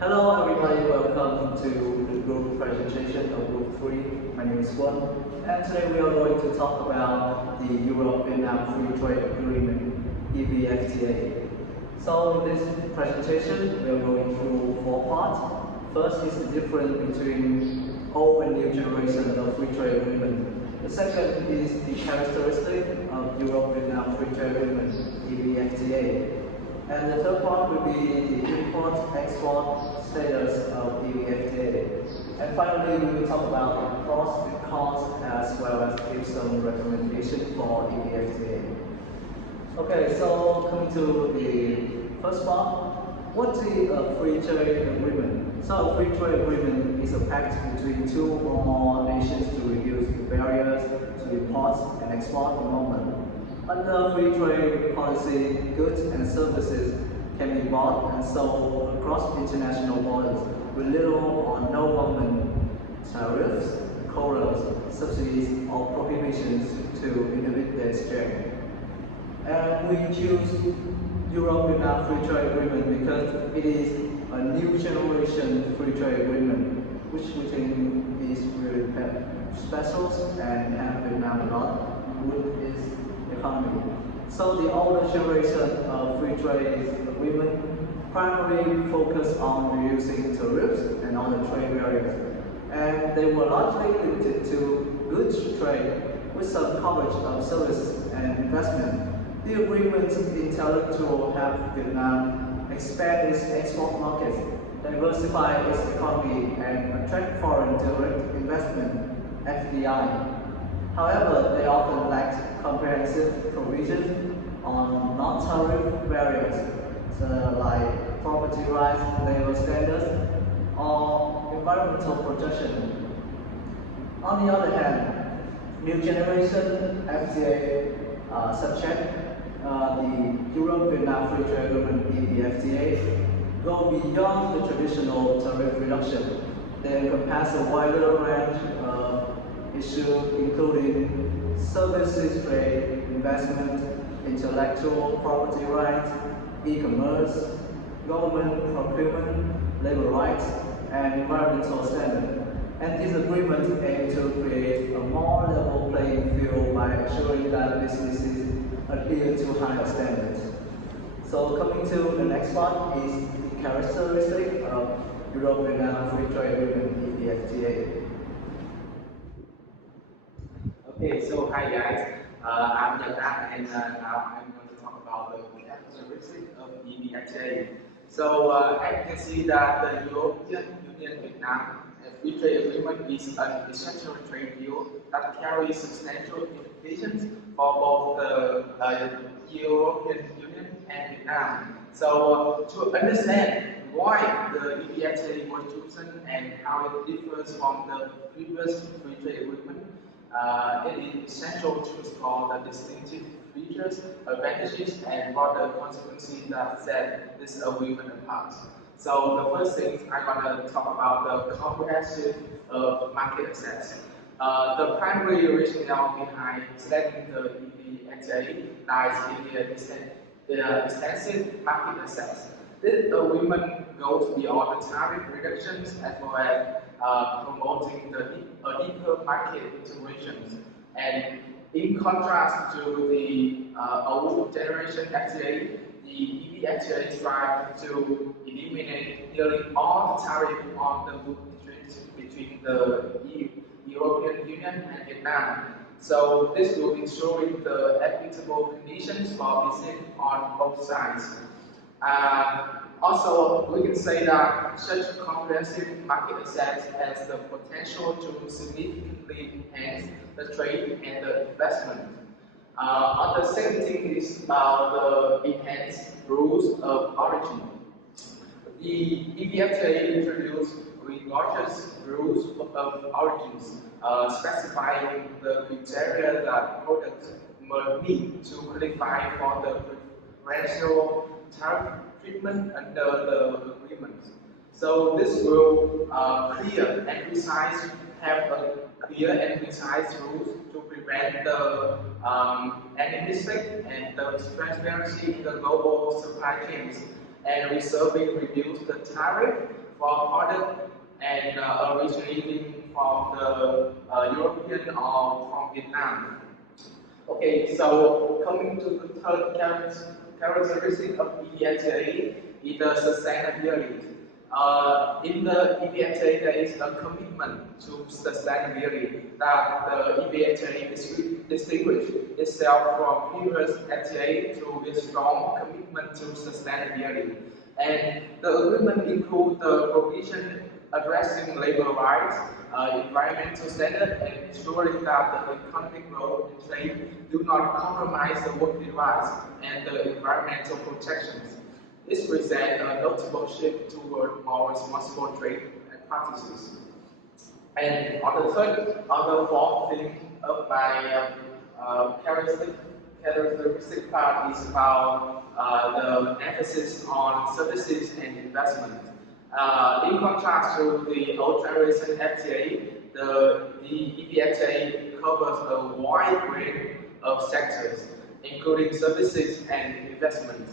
Hello everybody, welcome to the group presentation of Group 3. My name is Quan, and today we are going to talk about the Europe-Vietnam Free Trade Agreement, EVFTA. So in this presentation, we are going through 4 parts. First is the difference between old and new generation of free trade agreement. The second is the characteristic of Europe-Vietnam Free Trade Agreement, EVFTA. And the third part will be the import-export status of EVFTA. And finally, we will talk about the pros and cons as well as give some recommendations for EVFTA. Okay, so coming to the first part, what is a free trade agreement? So a free trade agreement is a pact between 2 or more nations to reduce the barriers to import and export among them. Under free trade policy, goods and services can be bought and sold across international borders with little or no government tariffs, quotas, subsidies, or prohibitions to inhibit the exchange. And we choose Europe-Vietnam Free Trade Agreement because it is a new generation free trade agreement, which we think is really special and have Vietnam a lot with its economy. So the older generation of free trade agreement primarily focused on reducing tariffs and other trade barriers, and they were largely limited to goods trade with some coverage of services and investment. The agreement intended to help Vietnam expand its export markets, diversify its economy, and attract foreign direct investment (FDI). However, they often lacked comprehensive provisions on non-tariff barriers, like property rights, labor standards, or environmental protection. On the other hand, new generation FTA subject the Europe-Vietnam Free Trade Agreement (EVFTA) go beyond the traditional tariff reduction. They encompass a wider range of issues including services trade, investment, intellectual property rights, e-commerce, government procurement, labor rights, and environmental standards. And this agreement aims to create a more level playing field by ensuring that businesses adhere to higher standards. So coming to the next part is the characteristic of Europe-Vietnam Free Trade Agreement (EVFTA). Okay, so hi guys, I'm Yatan and now I'm going to talk about the characteristic of EVFTA. So as you can see that the European Union Vietnam Free Trade Agreement is an essential trade deal that carries substantial implications for both the European Union and Vietnam. So to understand why the EVFTA was chosen and how it differs from the previous free trade agreement, it is essential to explore the distinctive features, advantages, and broader consequences that set this agreement apart. So the first thing I'm going to talk about the comprehensive market access. The primary rationale behind selecting the EVFTA lies in the extensive market access. This agreement goes beyond the tariff reductions as well as promoting a deeper market integration. And in contrast to the old generation FTA, the EVFTA strives to eliminate nearly all the tariff on the goods between the European Union and Vietnam. So this will ensure the equitable conditions for business on both sides. Also, we can say that such comprehensive market access has the potential to significantly enhance the trade and the investment. The second thing is about the enhanced rules of origin. The EVFTA introduced rigorous rules of origins, specifying the criteria that products must meet to qualify for the preferential tariff treatment under the agreement. So this will have a clear and precise rules to prevent the any mistake and the transparency in the global supply chains, and reserving reduce the tariff for product and originating from the European or from Vietnam. Okay, so coming to the third characteristic of EVFTA is the sustainability. In the EVFTA, there is a commitment to sustainability that the EVFTA distinguishes itself from previous FTA through its strong commitment to sustainability. And the agreement includes the provision addressing labor rights, environmental standards, and ensuring that the economic growth and trade do not compromise the working rights and the environmental protections. This presents a notable shift toward more responsible trade practices. And on the fourth thing of my characteristic part is about the emphasis on services and investment. In contrast to the old generation FTA, the EVFTA covers a wide range of sectors, including services and investment.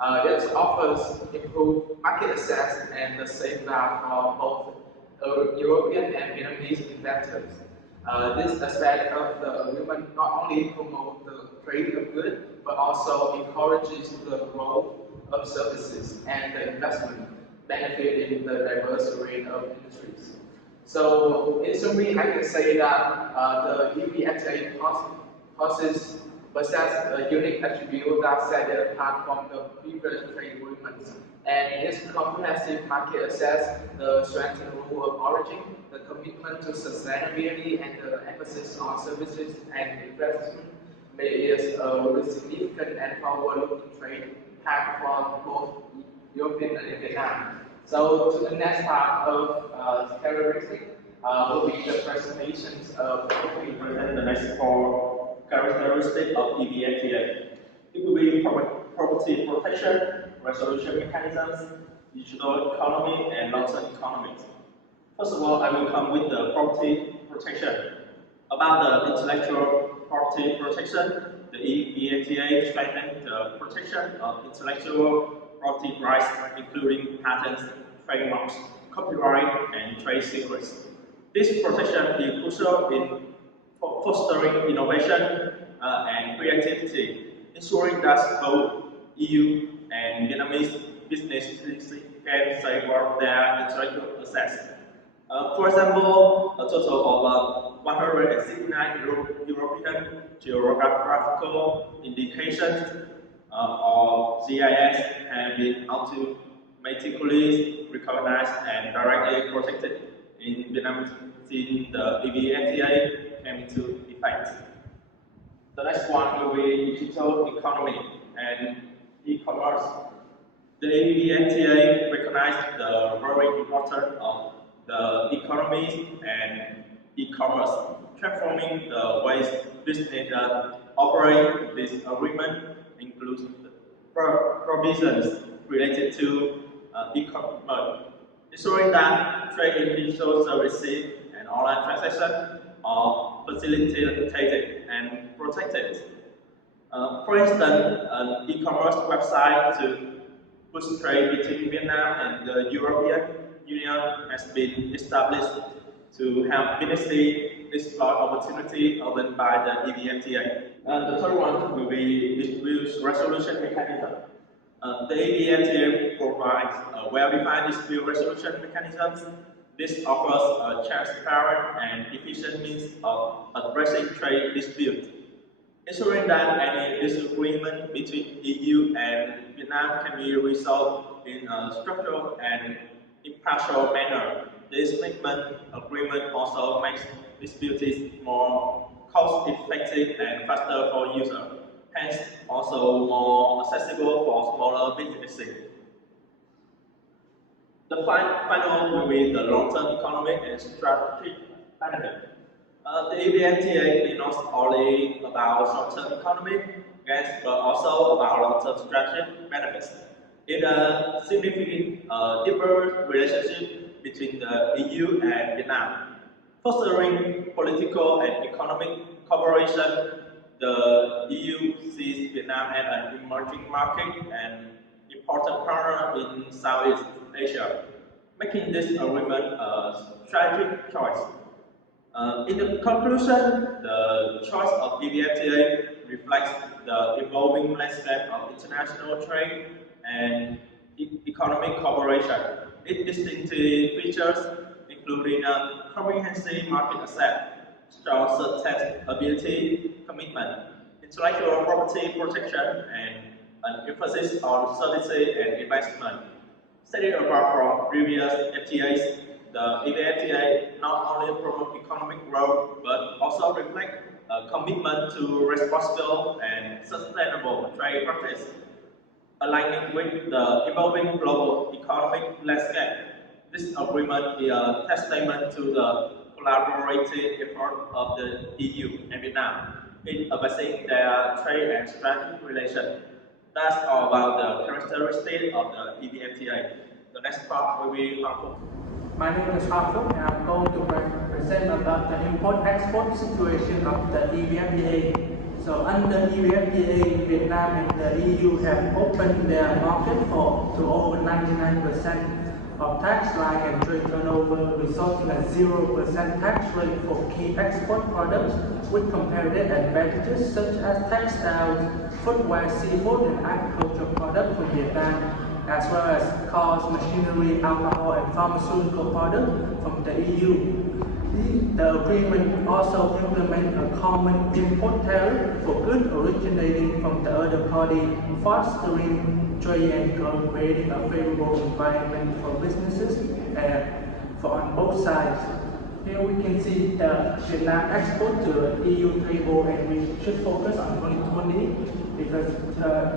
It offers improved market access and the safeguard for both European and Vietnamese investors. This aspect of the agreement not only promotes the trade of goods, but also encourages the growth of services and the investment benefiting the diverse range of industries. So, in summary, I can say that the EVFTA possesses a unique attribute that set it apart from the previous trade agreements. And its comprehensive market access, the strengthened rule of origin, the commitment to sustainability, and the emphasis on services and investment made it a significant and forward-looking trade path for both European and Vietnam. So to the next part of characteristic will be the presentations of we present the next four characteristics of EVFTA. It will be property protection, resolution mechanisms, digital economy, and long-term economy. First of all, I will come with the property protection. About the intellectual property protection, the EVFTA strengthens the protection of intellectual property rights, including patents, trademarks, copyright, and trade secrets. This protection is crucial in fostering innovation and creativity, ensuring that both EU and Vietnamese businesses can safeguard their intellectual assets. For example, a total of 169 European geographical indications or GIS have been automatically recognized and directly protected in Vietnam since the EVFTA came into effect. The next one will be digital economy and e-commerce. The EVFTA recognized the growing importance of the economy and e-commerce, transforming the ways business operate. This agreement includes provisions related to e-commerce, ensuring that trade in digital services and online transactions are facilitated and protected. For instance, an e-commerce website to push trade between Vietnam and the European Union has been established to help businesses explore opportunities opened by the EVFTA. The third one will be dispute resolution mechanism. The EVFTA provides a well-defined dispute resolution mechanism. This offers a transparent and efficient means of addressing trade disputes, ensuring that any disagreement between EU and Vietnam can be resolved in a structural and impartial manner. This agreement also makes disputes more cost-effective and faster for users, hence also more accessible for smaller businesses. The final will be the long-term economic and strategic benefit. The EVFTA is not only about short-term economic gains, but also about long-term strategic benefits. It significant deeper relationship between the EU and Vietnam, fostering political and economic cooperation. The EU sees Vietnam as an emerging market and important partner in Southeast Asia. making this agreement a strategic choice. In the conclusion, the choice of EVFTA reflects the evolving landscape of international trade and economic cooperation. Its distinctive features, including a comprehensive market access, strong sustainability commitment, intellectual property protection, and an emphasis on services and investment. Set it apart from previous FTAs, the EVFTA not only promotes economic growth but also reflects a commitment to responsible and sustainable trade practice, aligning with the evolving global economic landscape. This agreement is a testament to the collaborative effort of the EU and Vietnam in advancing their trade and strategic relations. That's all about the characteristics of the EVFTA. The next part will be Quan. My name is Hiệp and I'm going to present about the import-export situation of the EVFTA. So under EVFTA, Vietnam and the EU have opened their market to over 99% of tax line and trade turnover, resulting in a 0% tax rate for key export products with comparative advantages such as textiles, footwear, seafood, and agricultural products from Vietnam, as well as cars, machinery, alcohol, and pharmaceutical products from the EU. The agreement also implements a common import tariff for goods originating from the other party, fostering trade and creating a favorable environment for businesses on both sides. Here we can see the Vietnam export to the EU table, and we should focus on 2020 because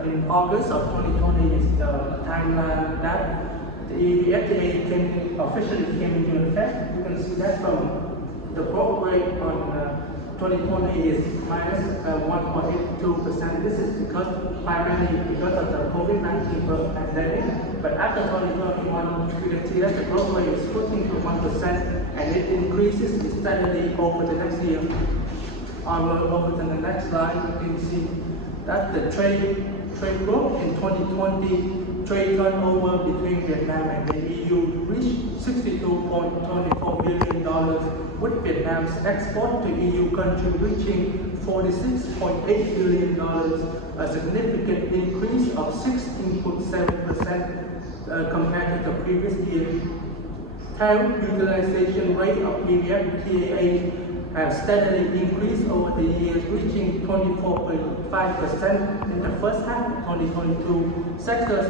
in August of 2020 is the timeline that the EVFTA officially came into effect. You can see that from the growth rate on 2020 is minus 1.82%. This is primarily because of the COVID-19 pandemic. But after 2021, you can see that the growth rate is 14.1%, and it increases steadily over the next year. Over to the next slide, you can see that the trade growth in 2020, trade turnover between Vietnam and the EU reached $62.24 billion, with Vietnam's export to EU countries reaching $46.8 billion, a significant increase of 16.7% compared to the previous year. Tariff utilization rate of EVFTA have steadily increased over the years, reaching 24.5% in the first half of 2022. Sectors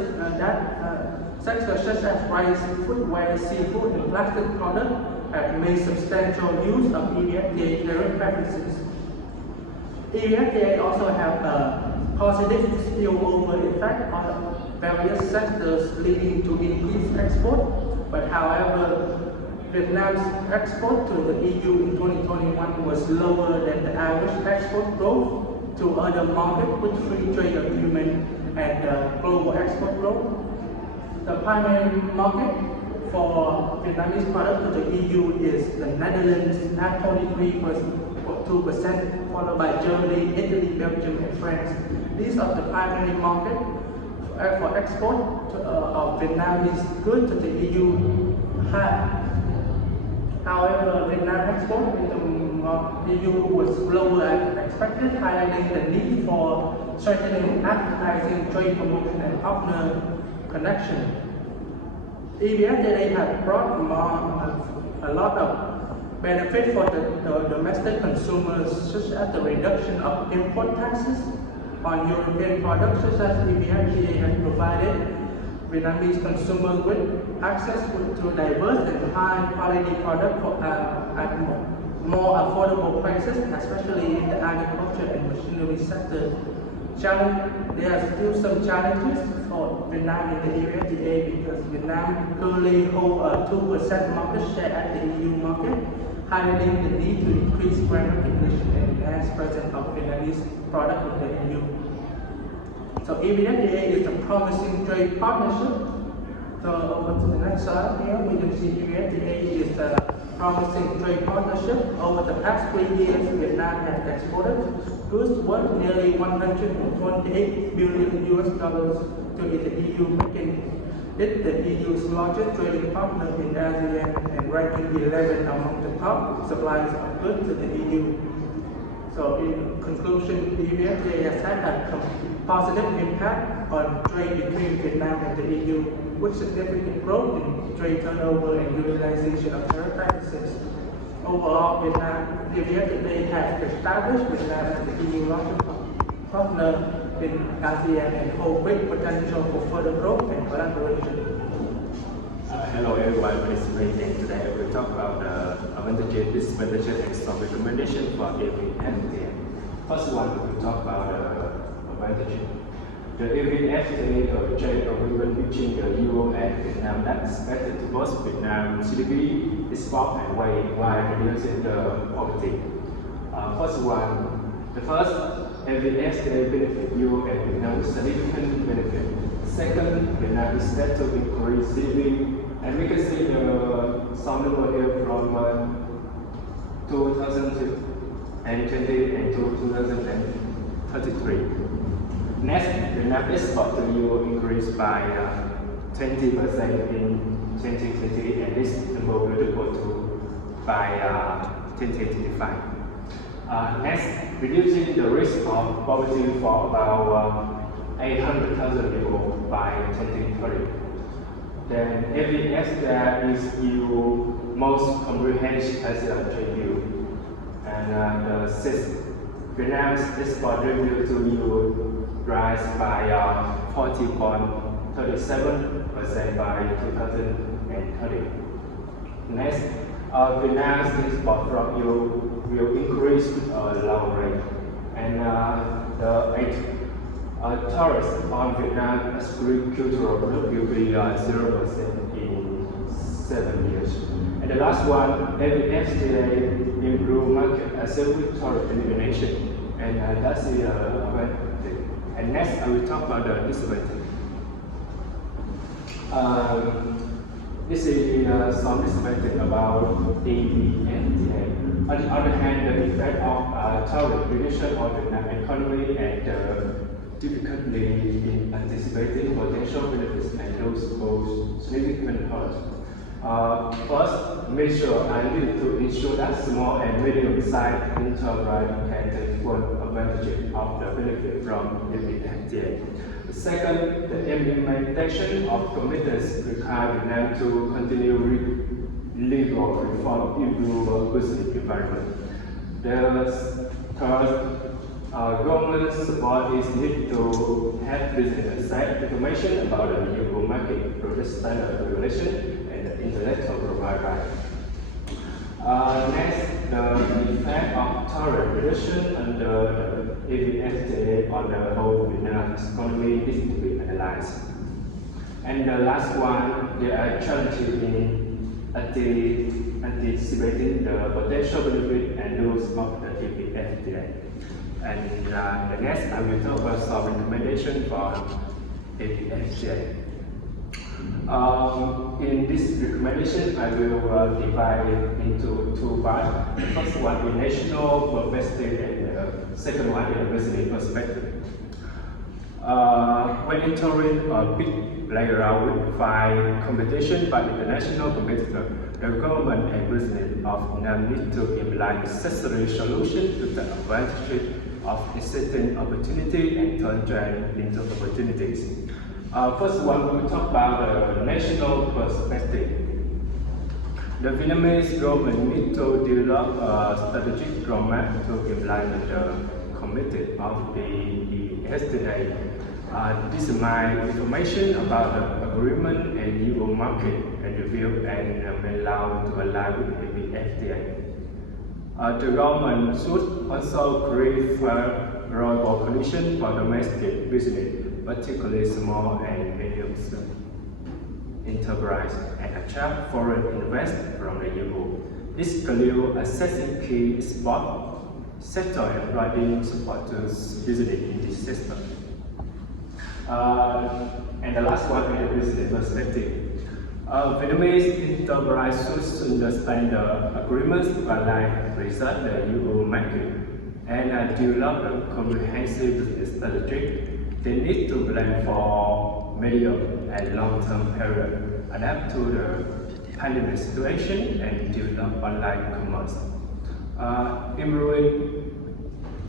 such as rice, footwear, seafood, and plastic products have made substantial use of EVFTA tariff preferences. EVFTA also have a positive spillover effect on various sectors, leading to increased export. But however, Vietnam's export to the EU in 2021 was lower than the average export growth to other markets with free trade agreement and global export growth. The primary market for Vietnamese products to the EU is the Netherlands at 23.2%, followed by Germany, Italy, Belgium, and France. These are the primary markets for export of Vietnamese goods to the EU. However, Vietnam export into the EU was lower than expected, highlighting the need for strengthening advertising, trade promotion, and partner connection. EVFTA have brought a lot of benefit for the domestic consumers, such as the reduction of import taxes on European products, such as EVFTA has provided Vietnamese consumers with access to diverse and high-quality products at more affordable prices, especially in the agriculture and machinery sector. There are still some challenges for Vietnam in the EVFTA because Vietnam currently holds a 2% market share at the EU market, highlighting the need to increase brand recognition and enhance presence of Vietnamese products in the EU. So EVFTA is a promising trade partnership. So over to the next slide here, we can see EVFTA is a promising trade partnership. Over the past 3 years, Vietnam has exported goods worth nearly $128 billion to the EU, making It's the EU's largest trading partner in ASEAN and ranking 11 among the top suppliers of goods to the EU. So in conclusion, the EVFTA has had a positive impact on trade between Vietnam and the EU, with significant growth in trade turnover and utilization of tariff practices. Overall, the EVFTA has established Vietnam as the EU largest partner in ASEAN and hold great potential for further growth and collaboration. Hello everyone, my name is Minh, and today I will talk about the advantages, disadvantages, and some recommendations for EVFTA. First one, we will talk about the advantages. The EVFTA trade agreement between the EU and Vietnam that is expected to boost Vietnam's GDP, export, and wealth while reducing the poverty. The first EVFTA benefit EU and Vietnam with significant benefit. Second, Vietnam is set to increase GDP, and we can see some number here from 2020 and to 2033. Next, Vietnam export to EU increased by 20% in 2020, and this number will double by 2025. Next, reducing the risk of poverty for about 800,000 people by 2030. Then EVFTA is EU's most comprehensive trade deal. And the sixth, Vietnam's export revenue to EU rise by 40.37% by 2030. Next, Vietnam's export from EU will increase at a low rate. And the eighth, tariffs on Vietnam agricultural product will be 0% in 7 years. And the last one, EVFTA improve market accept tariff elimination, and that's the advantage. And next, I will talk about the disadvantage. This is some disadvantage about EVFTA. On the other hand, the effect of tariff reduction on Vietnam economy and difficulty in anticipating potential benefits and those pose significant hurt. First, measures are needed to ensure that small and medium-sized enterprises can take full advantage of the benefit from EVFTA. Second, the implementation of commitments require Vietnam to continue legal reform improve business environment. The third, government support is needed to have business access information about the EU market, product standard regulation, and the intellectual property rights. Next, the effect of tariff reduction under the EVFTA on the whole Vietnam's economy needs to be analyzed. And the last one, there are challenges in anticipating the potential benefit and rules of the EVFTA. And the next, I will talk about some recommendations for EVFTA. In this recommendation, I will divide it into two parts. The first one is national perspective, and the second one is business perspective. When entering a big playground with five competition by international competitors, the government and business of Vietnam need to implement necessary solutions to the advantage of existing opportunity and turn trend into opportunities. First one, we will talk about the national perspective. The Vietnamese government needs to develop a strategic roadmap to implement the commitment of the EVFTA. Disseminate information about the agreement and EU market and review and allow to align with EVFTA. The government should also create favorable conditions for domestic business, particularly small and medium enterprise, and attract foreign investment from the EU. This includes assessing key export sector and providing support to business in this sector. And the last one is the business perspective. Vietnamese enterprise should understand the agreements like research the EU market and develop a comprehensive business strategy. They need to plan for medium and long-term period, adapt to the pandemic situation and develop online commerce. Improving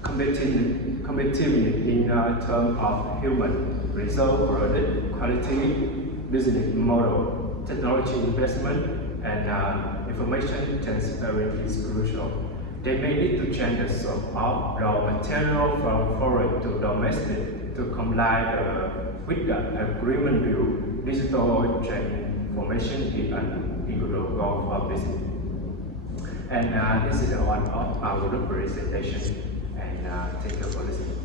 competitiveness in terms of human resource product quality, business model, technology investment, and information transparency is crucial. They may need to change the source of raw material from foreign to domestic to comply with the agreement bill. Digital transformation is an integral goal for business. And this is one of our presentation. And thank you for listening.